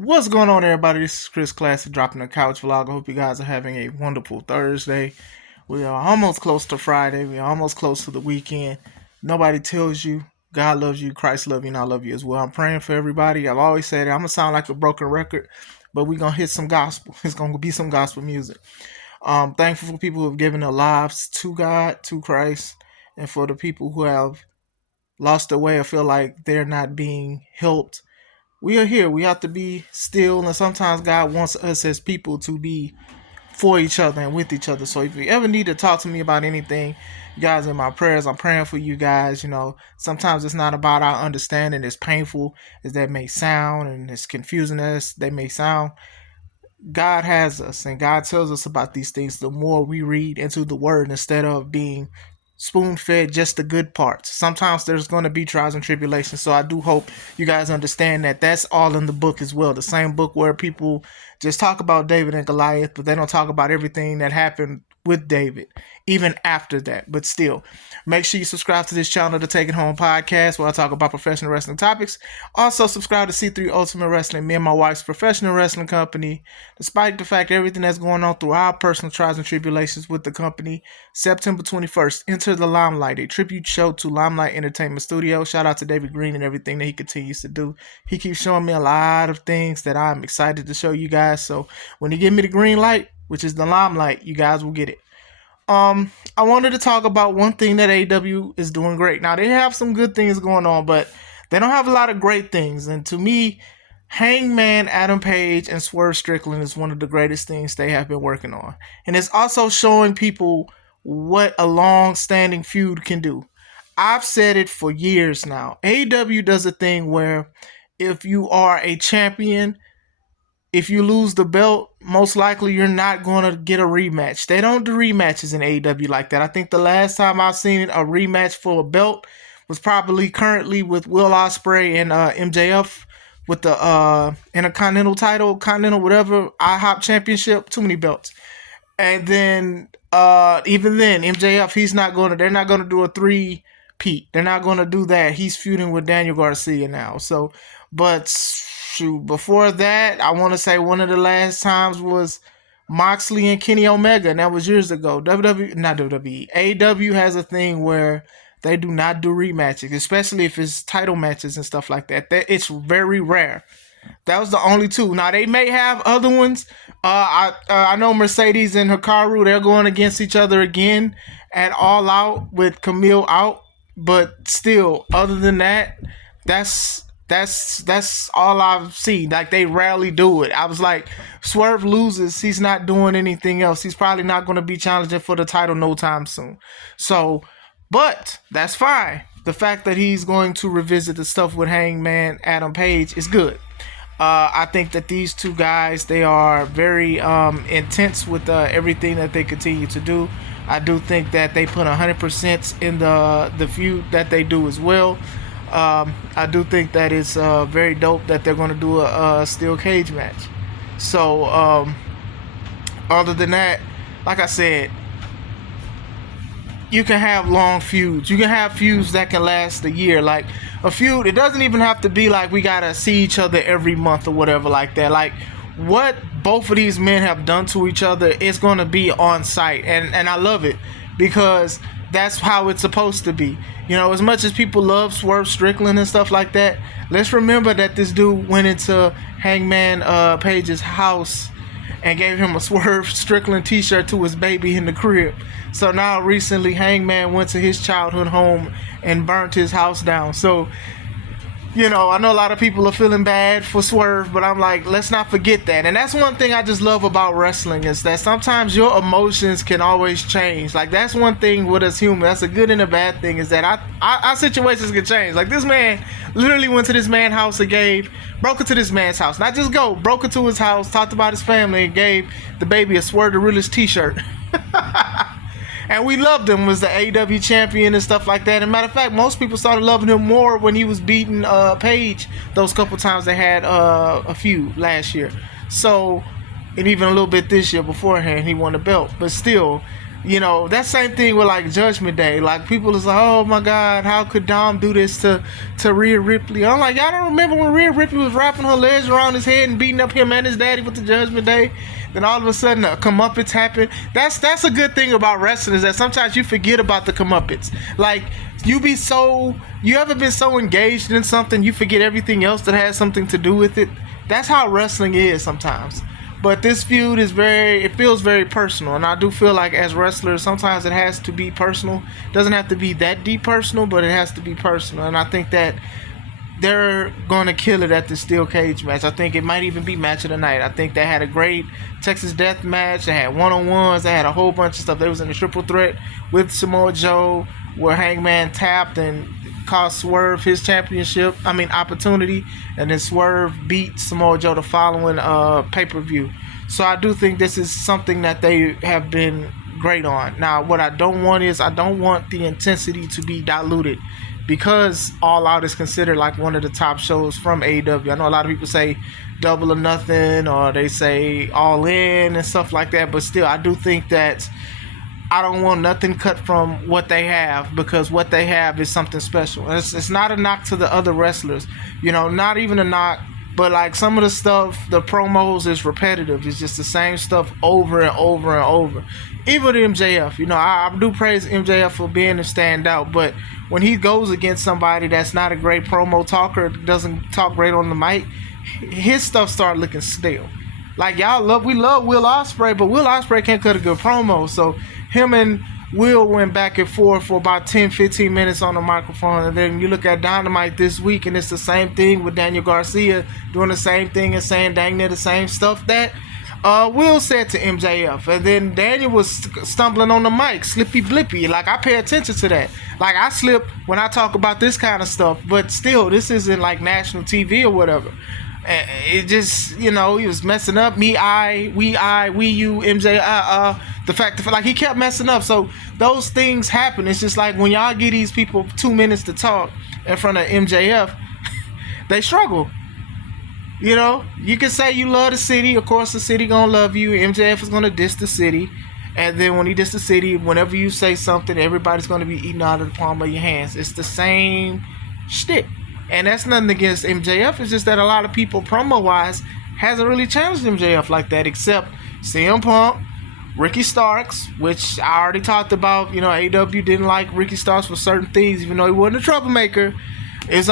What's going on, everybody? This is Chris Classic dropping the couch vlog. I hope you guys are having a wonderful Thursday. We are almost close to Friday. We are almost close to the weekend. Nobody tells you God loves you, Christ loves you, and I love you as well. I'm praying for everybody. I've always said it. I'm going to sound like a broken record, but we're going to hit some gospel. It's going to be some gospel music. Thankful for people who have given their lives to God, to Christ, and for the people who have lost their way or feel like they're not being helped. We are here. We have to be still, and sometimes God wants us as people to be for each other and with each other. So if you ever need to talk to me about anything, you guys in my prayers, I'm praying for you guys. Sometimes it's not about our understanding, as painful as that may sound and as confusing as they may sound. God has us, and God tells us about these things the more we read into the word, instead of being spoon-fed just the good parts. Sometimes there's going to be trials and tribulations, so I do hope you guys understand that that's all in the book as well. The same book where people just talk about David and Goliath, but they don't talk about everything that happened with David, even after that. But still, make sure you subscribe to this channel, to Take It Home podcast, where I talk about professional wrestling topics. Also, subscribe to C3 Ultimate Wrestling, me and my wife's professional wrestling company. Despite the fact everything that's going on through our personal trials and tribulations with the company, September 21st, Enter the Limelight, a tribute show to Limelight Entertainment Studio. Shout out to David Green and everything that he continues to do. He keeps showing me a lot of things that I'm excited to show you guys. So when he give me the green light, which is the limelight, you guys will get it. I wanted to talk about one thing that AEW is doing great. Now, they have some good things going on, but they don't have a lot of great things. And to me, Hangman Adam Page and Swerve Strickland is one of the greatest things they have been working on. And it's also showing people what a long-standing feud can do. I've said it for years now. AEW does a thing where if you are a champion, if you lose the belt, most likely you're not going to get a rematch. They don't do rematches in AEW like that. I think the last time I've seen a rematch for a belt was probably currently with Will Ospreay and MJF with the Intercontinental title, Continental whatever, IHOP Championship, too many belts. And then even then, MJF, they're not going to do a three-peat. They're not going to do that. He's feuding with Daniel Garcia now. So, but before that, I want to say one of the last times was Moxley and Kenny Omega, and that was years ago. AEW has a thing where they do not do rematches, especially if it's title matches and stuff like that. It's very rare. That was the only two. Now, they may have other ones. I know Mercedes and Hikaru, they're going against each other again at All Out with Camille out. But still, other than that, that's all I've seen. Like, they rarely do it. I was like, Swerve loses, he's not doing anything else. He's probably not going to be challenging for the title no time soon. So, but that's fine. The fact that he's going to revisit the stuff with Hangman Adam Page is good. I think that these two guys, they are very intense with everything that they continue to do. I do think that they put 100% in the feud that they do as well. I do think that it's very dope that they're going to do a steel cage match. So, other than that, like I said, you can have long feuds. You can have feuds that can last a year. Like, a feud, it doesn't even have to be like we got to see each other every month or whatever like that. Like, what both of these men have done to each other is going to be on site. And I love it, because that's how it's supposed to be. As much as people love Swerve Strickland and stuff like that, let's remember that this dude went into Hangman Page's house and gave him a Swerve Strickland t-shirt to his baby in the crib. So now recently, Hangman went to his childhood home and burnt his house down. So, I know a lot of people are feeling bad for Swerve, but I'm like, let's not forget that. And that's one thing I just love about wrestling, is that sometimes your emotions can always change. Like, that's one thing with us humans. That's a good and a bad thing, is that our situations can change. Like, this man literally went to this man's house and broke into this man's house. Not just broke into his house, talked about his family, and gave the baby a Swerve the Realest t-shirt. And we loved him, was the AEW champion and stuff like that. And matter of fact, most people started loving him more when he was beating Page those couple times they had a feud last year. So, and even a little bit this year beforehand, he won the belt. But still, That same thing with like Judgment Day. Like people is like, oh my God, how could Dom do this to Rhea Ripley? I'm like, y'all don't remember when Rhea Ripley was wrapping her legs around his head and beating up him and his daddy with the Judgment Day? Then all of a sudden a comeuppance happened. That's a good thing about wrestling, is that sometimes you forget about the comeuppance. Like you ever been so engaged in something you forget everything else that has something to do with it? That's how wrestling is sometimes. But this feud it feels very personal, and I do feel like as wrestlers sometimes it has to be personal. It doesn't have to be that deep personal, but it has to be personal, and I think that they're gonna kill it at the steel cage match. I think it might even be match of the night. I think they had a great Texas Death match. They had one-on-ones. They had a whole bunch of stuff. They was in a triple threat with Samoa Joe, where Hangman tapped and cost Swerve his opportunity, and then Swerve beat Samoa Joe the following pay-per-view. So I do think this is something that they have been great on. Now, what I don't want is the intensity to be diluted, because All Out is considered like one of the top shows from AEW. I know a lot of people say Double or Nothing, or they say All In and stuff like that, but still, I do think that I don't want nothing cut from what they have, because what they have is something special. It's not a knock to the other wrestlers, not even a knock, but like some of the stuff, the promos is repetitive. It's just the same stuff over and over and over. Even MJF, I do praise MJF for being a standout, but when he goes against somebody that's not a great promo talker, doesn't talk great on the mic, his stuff started looking stale. Like we love Will Ospreay, but Will Ospreay can't cut a good promo. So him and Will went back and forth for about 10-15 minutes on the microphone, and then you look at Dynamite this week, and it's the same thing with Daniel Garcia doing the same thing and saying dang near the same stuff that Will said to MJF, and then Daniel was stumbling on the mic, slippy blippy. Like, I pay attention to that. Like, I slip when I talk about this kind of stuff, but still, this isn't like national TV or whatever. It just, he was messing up. We, you, MJ, the fact that, like, he kept messing up. So those things happen. It's just like when y'all give these people 2 minutes to talk in front of MJF, they struggle. You can say you love the city. Of course, the city gonna love you. MJF is gonna diss the city. And then when he diss the city, whenever you say something, everybody's gonna be eating out of the palm of your hands. It's the same shtick. And that's nothing against MJF. It's just that a lot of people, promo-wise, hasn't really challenged MJF like that, except CM Punk, Ricky Starks, which I already talked about. AEW didn't like Ricky Starks for certain things, even though he wasn't a troublemaker. It's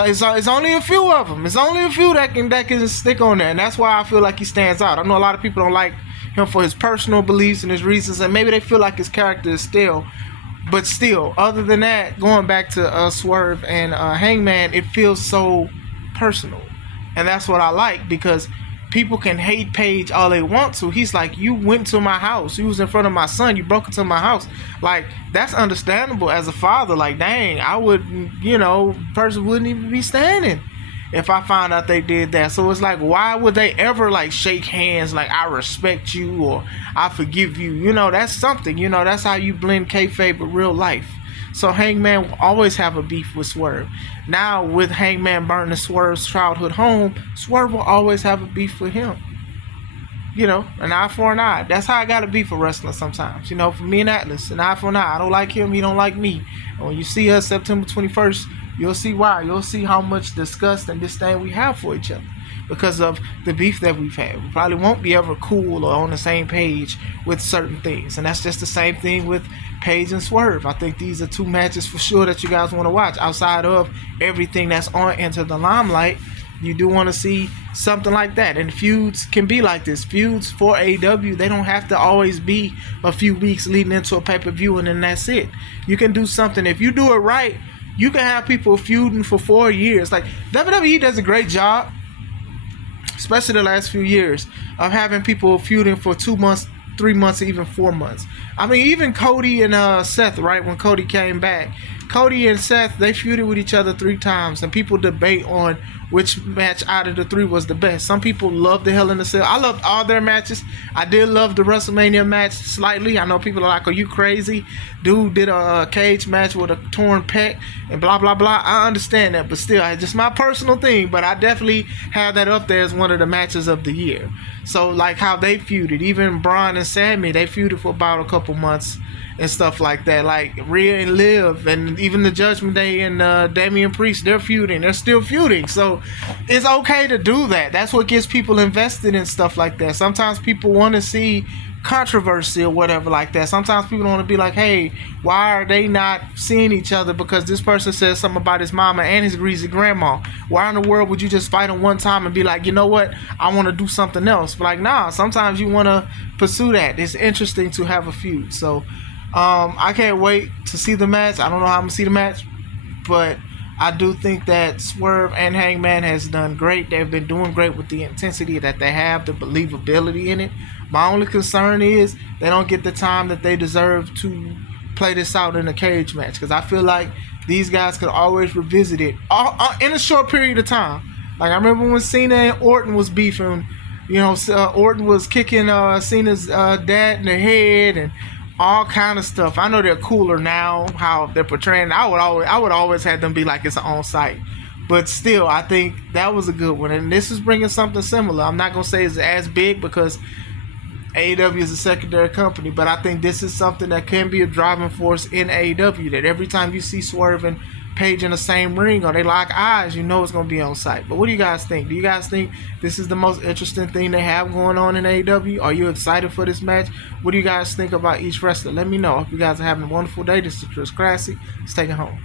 only a few of them. It's only a few that can stick on there, and that's why I feel like he stands out. I know a lot of people don't like him for his personal beliefs and his reasons, and maybe they feel like his character is stale. But still, other than that, going back to Swerve and Hangman, it feels so personal. And that's what I like, because people can hate Paige all they want to. He's like, you went to my house. You was in front of my son. You broke into my house. Like, that's understandable as a father. Like, dang, I wouldn't, person wouldn't even be standing if I found out they did that. So it's like, why would they ever like shake hands like I respect you or I forgive you? That's something. That's how you blend kayfabe with real life. So Hangman will always have a beef with Swerve. Now with Hangman burning Swerve's childhood home, Swerve will always have a beef with him. An eye for an eye. That's how I gotta be for wrestling sometimes. For me and Atlas, an eye for an eye. I don't like him, he don't like me. And when you see us September 21st, you'll see why. You'll see how much disgust and disdain we have for each other because of the beef that we've had. We probably won't be ever cool or on the same page with certain things. And that's just the same thing with Paige and Swerve. I think these are two matches for sure that you guys want to watch. Outside of everything that's on Enter the Limelight, you do want to see something like that. And feuds can be like this. Feuds for AEW, they don't have to always be a few weeks leading into a pay-per-view and then that's it. You can do something. If you do it right, you can have people feuding for 4 years. Like, WWE does a great job, especially the last few years, of having people feuding for 2 months, 3 months, even 4 months. I mean, even Cody and Seth, right, when Cody came back, Cody and Seth, they feuded with each other 3 times, and people debate on which match out of the three was the best. Some people love the Hell in a Cell. I loved all their matches. I did love the WrestleMania match slightly. I know people are like, are you crazy? Dude did a cage match with a torn pec and blah, blah, blah. I understand that, but still, it's just my personal thing. But I definitely have that up there as one of the matches of the year. So, like how they feuded. Even Braun and Sammy, they feuded for about a couple months and stuff like that. Like Rhea and Liv, and even the Judgment Day and Damian Priest, they're feuding. They're still feuding. So it's okay to do that. That's what gets people invested in stuff like that. Sometimes people want to see controversy or whatever like that. Sometimes people want to be like, hey, why are they not seeing each other because this person says something about his mama and his greasy grandma? Why in the world would you just fight them one time and be like, you know what, I want to do something else? But like, nah, sometimes you want to pursue that. It's interesting to have a feud. So I can't wait to see the match. I don't know how I'm going to see the match, but I do think that Swerve and Hangman has done great. They've been doing great with the intensity that they have, the believability in it. My only concern is they don't get the time that they deserve to play this out in a cage match, because I feel like these guys could always revisit it in a short period of time. Like I remember when Cena and Orton was beefing, you know, Orton was kicking Cena's dad in the head and all kind of stuff. I know they're cooler now, how they're portraying. I would always have them be like it's on site, but still, I think that was a good one. And this is bringing something similar. I'm not gonna say it's as big because AEW is a secondary company, but I think this is something that can be a driving force in AEW. That every time you see Swerve and Page in the same ring or they lock eyes, you know it's going to be on site. But what do you guys think? Do you guys think this is the most interesting thing they have going on in AEW? Are you excited for this match? What do you guys think about each wrestler? Let me know. I hope you guys are having a wonderful day. This is Chris Classy. Let's take it home.